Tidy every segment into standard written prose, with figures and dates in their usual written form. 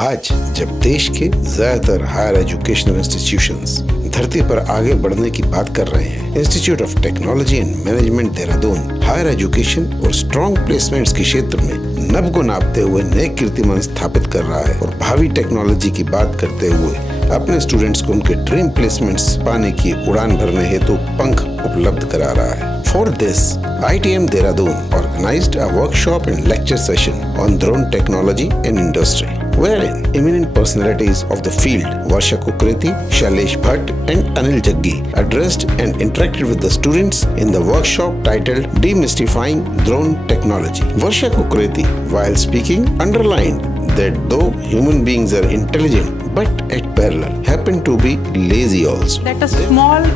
आज जब देश के ज्यादातर हायर एजुकेशनल इंस्टीट्यूशंस धरती पर आगे बढ़ने की बात कर रहे हैं, institute of technology and management Dehradun higher education और स्ट्रॉन्ग प्लेसमेंट्स के क्षेत्र में नभ को नापते हुए नए कीर्तिमान स्थापित कर रहा है और भावी टेक्नोलॉजी की बात करते हुए अपने स्टूडेंट्स को उनके ड्रीम प्लेसमेंट्स पाने की उड़ान भरने हेतु पंख उपलब्ध करा रहा है। For this, ITM Dehradun organized a workshop and lecture session on drone technology and industry, wherein eminent personalities of the field, Varsha Kukreti, Shailesh Bhatt and Anil Jaggi, addressed and interacted with the students in the workshop titled Demystifying Drone Technology. Varsha Kukreti, while speaking, underlined that though human beings are intelligent, but at parallel happen to be lazy also. That a small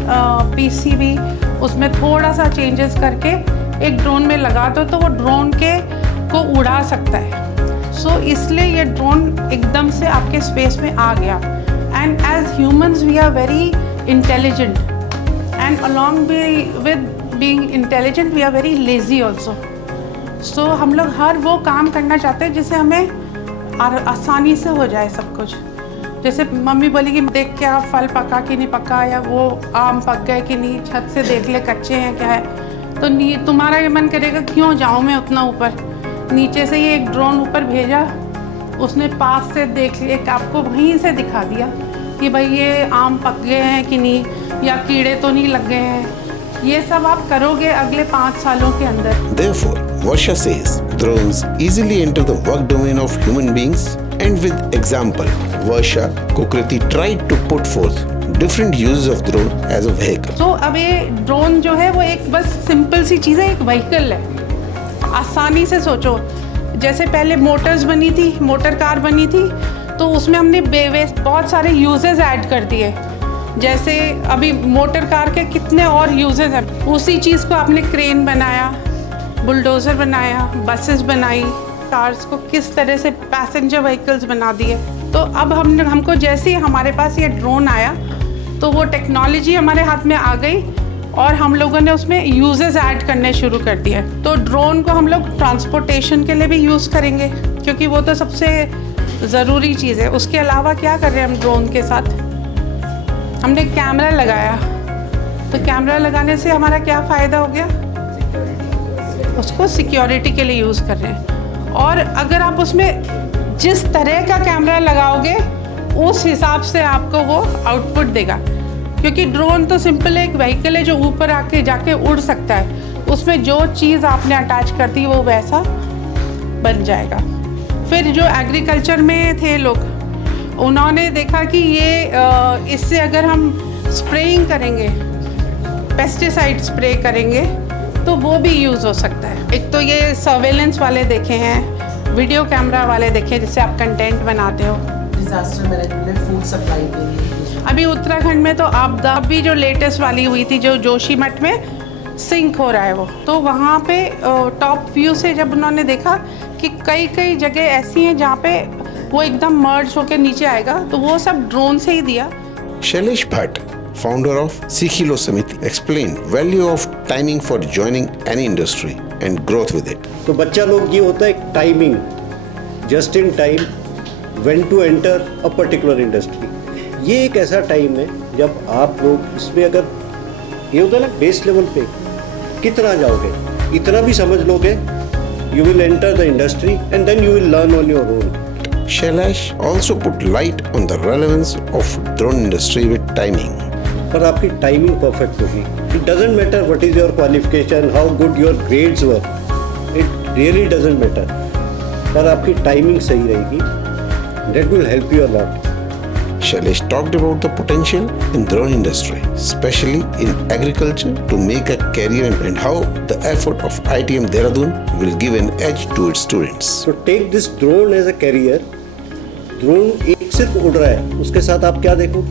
PCB उसमें थोड़ा सा changes करके एक drone में लगा दो तो वो ड्रोन को उड़ा सकता है। सो इसलिए ये ड्रोन एकदम से आपके स्पेस में आ गया। And as humans we are very intelligent and along with being intelligent we are very lazy also. So हम लोग हर वो काम करना चाहते हैं जिससे हमें आसानी से हो जाए सब कुछ। जैसे मम्मी बोली कि देख क्या फल पका कि नहीं पका, या वो आम पक गए कि नहीं, छत से देख ले कच्चे हैं क्या है, तो तुम्हारा ये मन करेगा क्यों जाऊँ मैं उतना ऊपर। नीचे से ये एक ड्रोन ऊपर भेजा, उसने पास से देख लिया, आपको वहीं से दिखा दिया कि भाई ये आम पक गए हैं कि नहीं, या कीड़े तो नहीं लग गए हैं। ये सब आप करोगे अगले 5 सालों के अंदर। Therefore, Varsha says drones easily enter the work domain of human beings, and with example, Varsha Kukreti tried to put forth different uses of drone as a vehicle. So अब ये ड्रोन जो है वो एक बस सिंपल सी चीज़ है, एक vehicle है। आसानी से सोचो, जैसे पहले मोटर्स बनी थी, मोटर कार बनी थी, तो उसमें हमने बहुत सारे यूजेस ऐड कर दिए। जैसे अभी मोटर कार के कितने और यूजेस हैं, उसी चीज़ को आपने क्रेन बनाया, बुलडोज़र बनाया, बसेस बनाई, कार्स को किस तरह से पैसेंजर व्हीकल्स बना दिए। तो अब हमको जैसे ही हमारे पास ये ड्रोन आया तो वो टेक्नोलॉजी हमारे हाथ में आ गई और हम लोगों ने उसमें यूजेस ऐड करने शुरू कर दिए। तो ड्रोन को हम लोग ट्रांसपोर्टेशन के लिए भी यूज़ करेंगे क्योंकि वो तो सबसे ज़रूरी चीज़ है। उसके अलावा क्या कर रहे हैं हम ड्रोन के साथ, हमने कैमरा लगाया, तो कैमरा लगाने से हमारा क्या फ़ायदा हो गया, उसको सिक्योरिटी के लिए यूज़ कर रहे हैं। और अगर आप उसमें जिस तरह का कैमरा लगाओगे उस हिसाब से आपको वो आउटपुट देगा, क्योंकि ड्रोन तो सिंपल एक व्हीकल है जो ऊपर आके जाके उड़ सकता है। उसमें जो चीज़ आपने अटैच कर दी वो वैसा बन जाएगा। फिर जो एग्रीकल्चर में थे लोग, उन्होंने देखा कि ये इससे अगर हम स्प्रेइंग करेंगे, पेस्टिसाइड स्प्रे करेंगे तो वो भी यूज़ हो सकता है। एक तो ये सर्वेलेंस वाले देखे हैं, वीडियो कैमरा वाले देखे जिससे आप कंटेंट बनाते हो, डिजास्टर मैनेजमेंट, फूड सप्लाई के लिए। अभी उत्तराखंड में तो आपदा अभी जो लेटेस्ट वाली हुई थी, जो जोशीमठ में सिंक हो रहा है वो, तो वहाँ पे टॉप व्यू से जब उन्होंने देखा कि कई जगह ऐसी हैं जहाँ पे वो एकदम मर्ज होकर नीचे आएगा, तो वो सब ड्रोन से ही दिया। Shailesh Bhatt, founder of Sikhilo Samiti, explained value of timing for joining any industry and growth with it. तो बच्चा लोग ये होता है timing, just in time, when to enter a particular industry. ये एक ऐसा टाइम है जब आप लोग इसमें, अगर ये होता है ना बेस लेवल पे कितना जाओगे, इतना भी समझ लोगे, you will enter the industry and then you will learn on your own. Shailesh also put light on the relevance of drone industry with timing. पर आपकी टाइमिंग परफेक्ट होगी। It doesn't matter what is your qualification, how good your grades were, it really doesn't matter, पर आपकी timing सही रहेगी, that will help you a lot. Shailesh talked about the potential in drone industry, especially in agriculture, to make a career and how the effort of ITM Dehradun will give an edge to its students. So take this drone as a career. Drone एक सिर्फ उड़ रहा है, उसके साथ आप क्या देखो,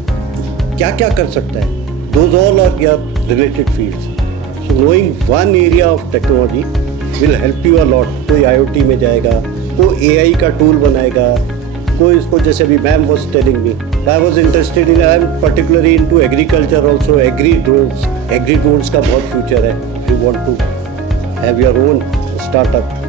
क्या क्या कर सकता है, those all are your related fields. So knowing one area of technology will help you a lot. कोई IoT में जाएगा, कोई AI का टूल बनाएगा, कोई इसको, जैसे अभी ma'am was telling me, I was interested in, I am particularly into agriculture also, agri drones का बहुत फ्यूचर है, if you want to have your own startup।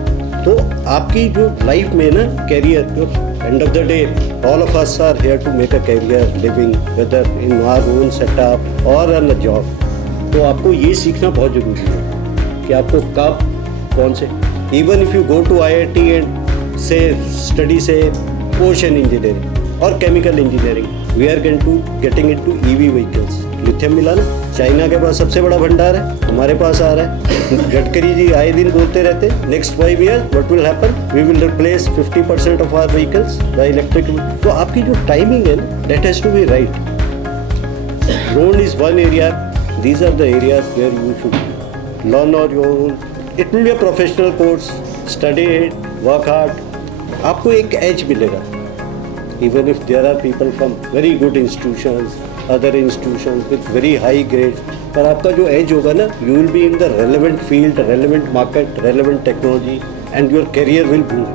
तो आपकी जो लाइफ में ना कैरियर, जो End of the day, all of us are here to make a career, living, whether in our own setup or on a job. तो आपको ये सीखना बहुत ज़रूरी है कि आपको कब कौन से, even if you go to IIT and say study say ocean engineering or chemical engineering, we are getting into EV vehicles. Lithium मिला ना, चाइना के पास सबसे बड़ा भंडार है, हमारे पास आ रहा है। गडकरी जी आए दिन बोलते रहते, next 5 years what will happen, we will replace 50% of our vehicles by electric. तो आपकी जो टाइमिंग है ना, that has to be right. Drone is one area, these are the areas where you should learn on your own. It will be a professional course, study it, work hard, आपको एक as मिलेगा। Even if there are people from very good institutions, other institutions with very high grades, पर आपका जो edge होगा ना, you will be in the relevant field, relevant market, relevant technology, and your career will boom.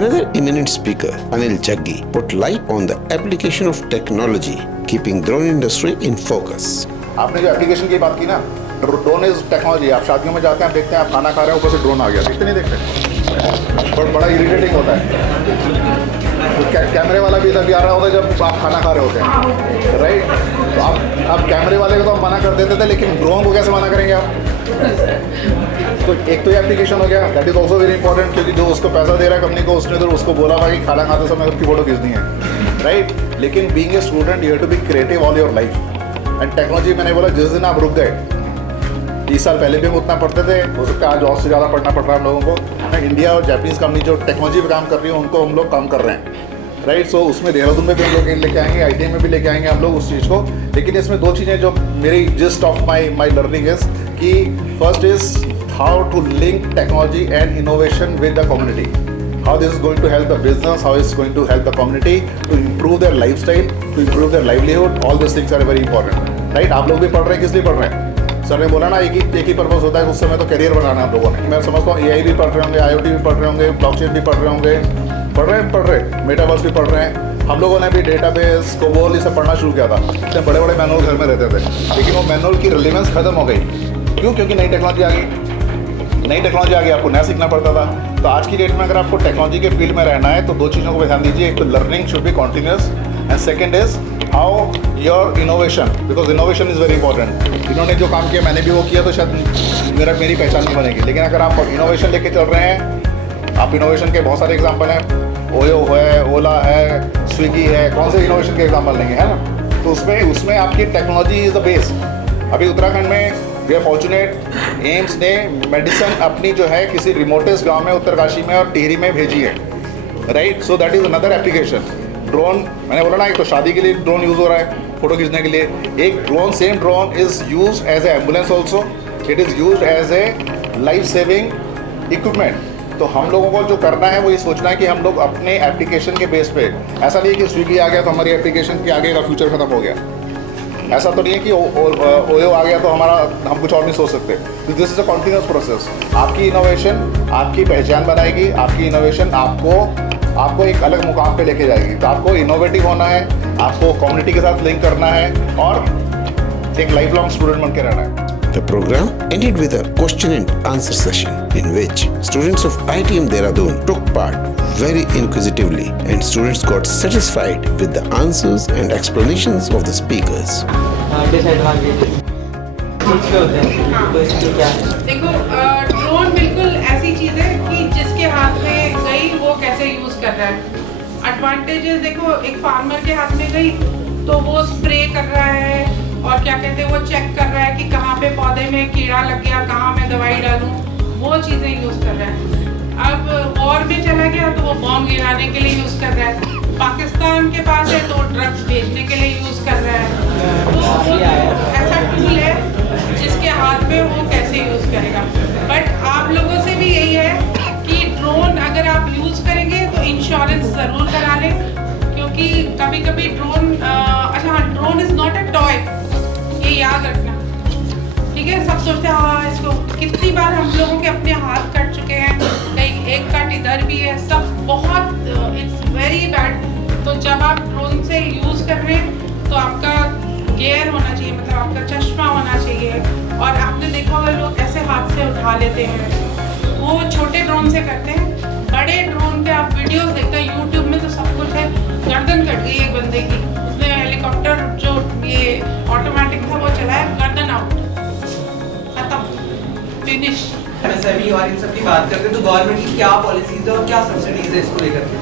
Another eminent speaker, Anil Jaggi, put light on the application of technology, keeping drone industry in focus. आपने जो application की बात की ना, drone is technology. आप शादियों में जाते हैं, आप देखते हैं, आप खाना खा रहे हैं, ऊपर से ड्रोन आ गया, देखते नहीं देखते, बट बड़ा इरिटेटिंग होता है। तो कैमरे वाला भी तभी आ रहा होता है जब आप खाना खा रहे होते हैं, राइट। तो आप कैमरे वाले को तो हम मना कर देते थे, लेकिन ड्रोन को कैसे मना करेंगे आप? तो एक तो ये एप्लीकेशन हो गया, that is also very important, क्योंकि जो उसको पैसा दे रहा है कंपनी को, उसने तो उसको बोला था कि खाना खाते समय उसकी फोटो खींचनी है, राइट। लेकिन being a student you have to be creative all your life. And technology मैंने बोला, जिस दिन आप रुक गए, 20 साल पहले भी हम उतना पढ़ते थे, हो सकता है आज और से ज़्यादा पढ़ना पड़ रहा है हम लोगों को। इंडिया और जापानीज़ कंपनी जो टेक्नोलॉजी पे काम कर रही है, उनको हम लोग काम कर रहे हैं, राइट। सो उसमें देहरादून में भी हम लोग लेके आएंगे, IIT में भी लेके आएंगे हम लोग उस चीज़ को। लेकिन इसमें 2 चीज़ें जो मेरी gist of my learning is कि first is how to link technology and innovation with the community, how this is going to help the business, how is going to help the community to improve their life style, to improve their livelihood. All this things are very important, right. आप लोग भी पढ़ रहे हैं, किस लिए पढ़ रहे हैं? सर ने बोला ना, एक ही पर्पस होता है, उस समय तो करियर बनाना हम लोगों ने। मैं समझता हूँ AI भी पढ़ रहे होंगे, IoT भी पढ़ रहे होंगे, ब्लॉकचेन भी पढ़ रहे होंगे, पढ़ रहे मेटावर्स भी पढ़ रहे हैं। हम लोगों ने भी डेटाबेस, कोबोल ये सब पढ़ना शुरू किया था। इसमें बड़े बड़े मैनुअल घर में रहते थे, लेकिन वो मैनुअल की रिलेवेंस खत्म हो गई। क्यों? क्योंकि नई टेक्नोलॉजी आ गई, आपको नया सीखना पड़ता था। तो आज की डेट में अगर आपको टेक्नोलॉजी के फील्ड में रहना है तो 2 चीज़ों को ध्यान दीजिए। एक तो learning should be continuous, and second is how your innovation, because innovation is very important. इन्होंने जो काम किया मैंने भी वो किया, तो शायद मेरी पहचान नहीं बनेगी। लेकिन अगर आप इनोवेशन लेके चल रहे हैं, आप इनोवेशन के बहुत सारे एग्जाम्पल हैं, ओयो है, ओला है, स्विगी है, कौन से इनोवेशन के एग्जाम्पल लेंगे, है ना। तो उसमें आपकी टेक्नोलॉजी इज़ द बेस। अभी उत्तराखंड में वी आर फॉर्चुनेट, एम्स ने मेडिसिन अपनी जो है किसी रिमोटेस्ट गांव में, उत्तरकाशी में और टिहरी में भेजी है, right. So that is another application. Drone, मैंने बोला ना, एक तो शादी के लिए ड्रोन यूज़ हो रहा है, फोटो खींचने के लिए। एक drone, same drone is use as a ambulance also, it is use as a life saving equipment. तो हम लोगों को जो करना है वो ये सोचना है कि हम लोग अपने एप्लीकेशन के बेस पे, ऐसा नहीं है कि स्विगी आ गया तो हमारी एप्लीकेशन के आगे का फ्यूचर खत्म हो गया, ऐसा तो नहीं है कि ओयो आ गया तो हम कुछ और नहीं सोच सकते। This is a continuous process. आपकी इनोवेशन आपकी पहचान बनाएगी, आपकी इनोवेशन आपको एक अलग मुकाम पे लेके जाएगी। तो आपको इनोवेटिव होना है, आपको कम्युनिटी के साथ लिंक करना है और एक लाइफ लॉन्ग स्टूडेंट बन के रहना है। The program ended with a question and answer session in which students of IITM Dehradun took part very inquisitively, and students got satisfied with the answers and explanations of the speakers. Disadvantages चीज के होते हैं, तो इसके क्या है? देखो, drone बिल्कुल ऐसी चीज़ है कि जिसके हाथ में गई वो कैसे यूज़ कर रहा है। एडवांटेजेस देखो, एक फार्मर के हाथ में गई तो वो स्प्रे कर रहा है और क्या कहते हैं, वो चेक कर रहा है कि कहाँ पे पौधे में कीड़ा लग गया, कहाँ मैं दवाई डालूँ, वो चीज़ें यूज़ कर रहा है। अब वॉर में चला गया तो वो बॉम्ब गिराने के लिए यूज़ कर रहा है। पाकिस्तान के पास है तो ड्रग्स भेजने के लिए यूज़ कर रहा है। तो वो ऐसा टूल है जिसके हाथ में वो कैसे यूज़ करेगा। बट आप लोगों से भी यही है कि ड्रोन अगर आप यूज़ करेंगे तो इंश्योरेंस ज़रूर करा लें, क्योंकि कभी कभी drone drone is not a toy, ये याद रखना, ठीक है। सब सोचते हैं हाँ इसको, कितनी बार हम लोगों के अपने हाथ कट चुके हैं, कहीं एक कट इधर भी है, सब बहुत इट्स वेरी बैड। तो जब आप ड्रोन से यूज़ कर रहे हैं तो आपका गेयर होना चाहिए, मतलब आपका चश्मा होना चाहिए। और आपने देखा होगा लोग ऐसे हाथ से उठा लेते हैं, वो छोटे ड्रोन से करते हैं। बड़े ड्रोन पे आप वीडियोस देखते हैं यूट्यूब में तो सब कुछ उठे, गर्दन कट गई एक बंदे की। उसने हेलीकॉप्टर जो ये ऑटोमेटिक था वो चलाया, गर्दन आउट, खत्म, फिनिश। MSME और इन सब की बात करते हैं तो गवर्नमेंट की क्या पॉलिसीज है और क्या सब्सिडीज है इसको लेकर के?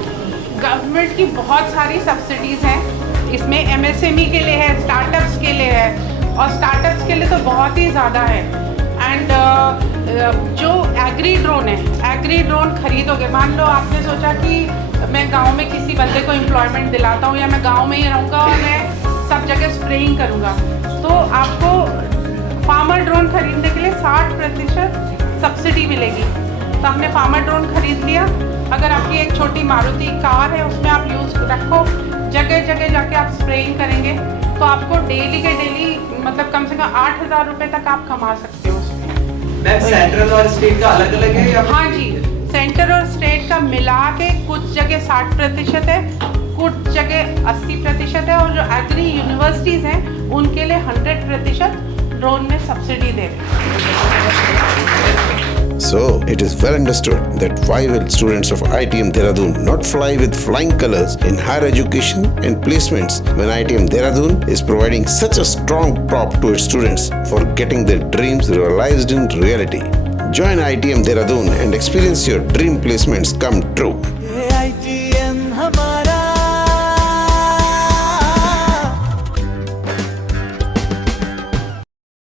गवर्नमेंट की बहुत सारी सब्सिडीज़ हैं। इसमें MSME के लिए है, स्टार्टअप्स के लिए है, और स्टार्टअप्स के लिए तो बहुत ही ज़्यादा है। एंड जो एग्री ड्रोन है, एग्री ड्रोन खरीदोगे, मान लो आपने सोचा कि मैं गांव में किसी बंदे को एम्प्लॉयमेंट दिलाता हूँ या मैं गांव में ही रहूँगा और मैं सब जगह स्प्रेइंग करूँगा, तो आपको फार्मर ड्रोन खरीदने के लिए 60% सब्सिडी मिलेगी। तो आपने फार्मर ड्रोन खरीद लिया, अगर आपकी एक छोटी मारुति कार है उसमें आप यूज़ रखो, जगह जगह जाके आप स्प्रेइंग करेंगे तो आपको डेली के डेली मतलब कम से कम 8,000 रुपये तक आप कमा सकते हो उसमें। मैम सेंट्रल और स्टेट का अलग अलग है या? हाँ जी, सेंटर और स्टेट का मिला के कुछ जगह 60% है, कुछ जगह 80% है, और जो एग्री यूनिवर्सिटीज़ हैं उनके लिए 100% ड्रोन में सब्सिडी दे रहे हैं। So, it is well understood that why will students of ITM Dehradun not fly with flying colors in higher education and placements when ITM Dehradun is providing such a strong prop to its students for getting their dreams realized in reality. Join ITM Dehradun and experience your dream placements come true.